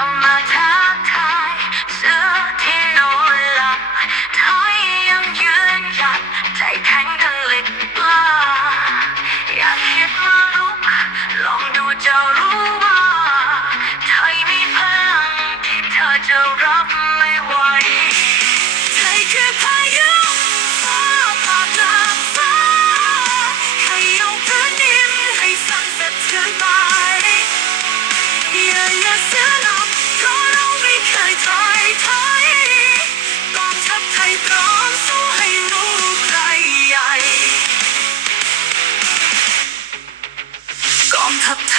down my time.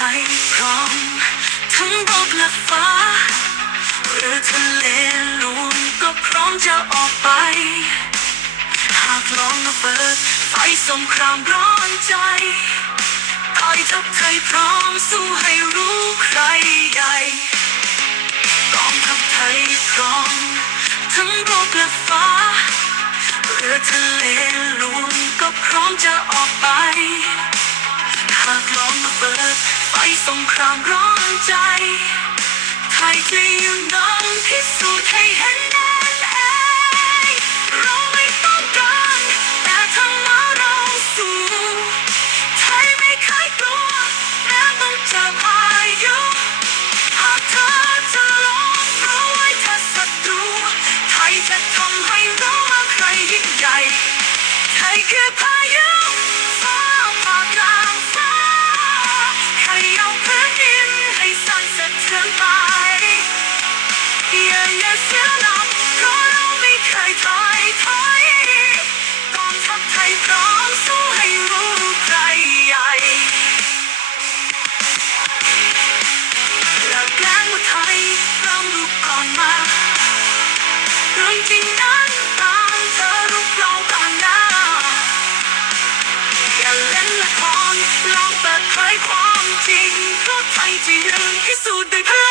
องทัพไทยพร้อม ทั้งบกและฟ้าเรือทะเลลวงก็พร้อมจะออกไป หากลองระเบิดไฟสงครามร้อนใจไทยทัพไทยพร้อมสู้ให้รู้ใครใหญ่กองทัพไทยพร้อม ทั้งบกและฟ้าเรือทะเลลวงก็พร้อมจะออกไปหากล องระเบิดไปสงครามร้อนใจ ไทยจะยืนยันพิสูจน์ให้เห็น องทัพร้อมสู้ให้รู้ใครใหญ่หลักแรงว่าไทยเริ่มลุกก่อนมาเรื่องจริงนั้นตามเธอลุกเราก่อนหน้าอย่าเล่นละครลองเปิดเผยความจริงเพราะไทยจะยืนพิสูจน์ได้วยพลั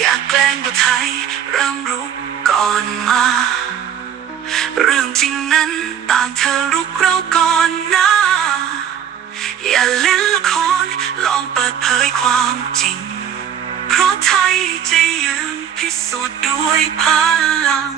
อยากแกล้งว่าไทยเริ่มรู้ก่อนมา เรื่องจริงนั้นต่างเธอรุกเราก่อนนะ อย่าเล่นละครลองเปิดเผยความจริง เพราะไทยจะยืนพิสูจน์ด้วยพลัง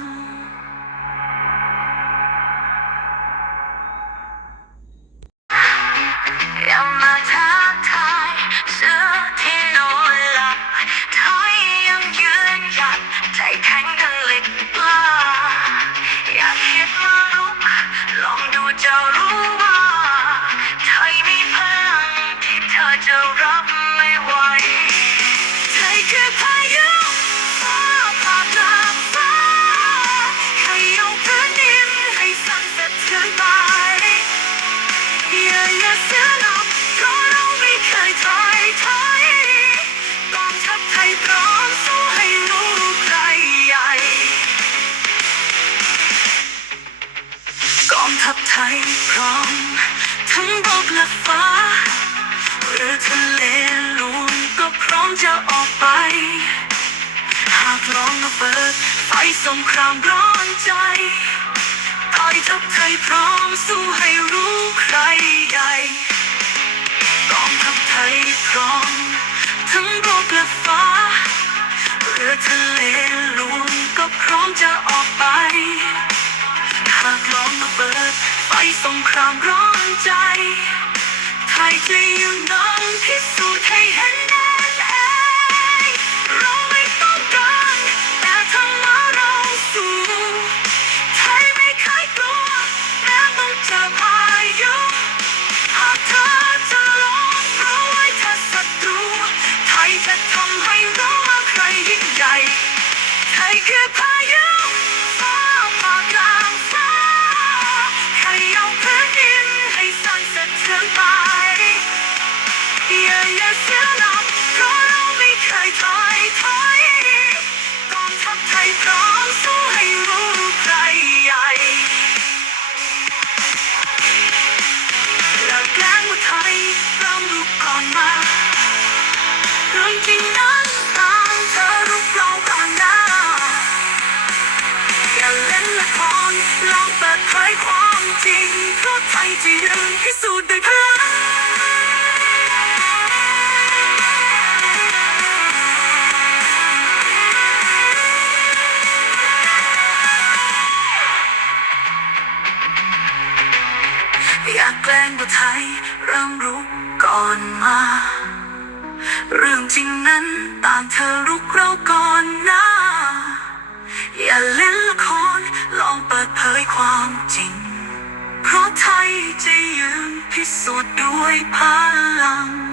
ทัพไทยพร้อมสู้ให้รู้ใหญ่กองทัพไทยพร้อม ทั้งบกและฟ้าเรือทะเลหลวงก็พร้อมจะออกไป หากลองระเบิดไฟสงครามร้อนใจ ไทยทับไทยพร้อมสู้ให้รู้ใครใหญ่กองทัพไทยพร้อม ทั้งบกและฟ้า เรือทะเลหลวงก็พร้อมจะออกไป หากลองมาเปิดไฟสงครามร้อนใจ คือพายุฟ้าผ่ากลางฟ้าใครเอาพื้นดินให้สั่นสะเทือนไปอย่าอย่าเสียหลักเพราะเราไม่เคยถอยถอยกองทัพไทยพร้อมสู้ให้รู้ใครใหญ่และแกล้งว่าไทยเริ่มลุกก่อนมาเรื่องจริงนั้น จะยืนพิสูจน์ด้วยพลังอยากแกล้งว่าไทยเริ่มรู้ก่อนมา เรื่องจริงนั้นต่างเธอรุกเราก่อนน้าอย่าเล่นละครลองเปิดเผยความจริง เพราะไทยจะยืนพิสูจน์ด้วยพลัง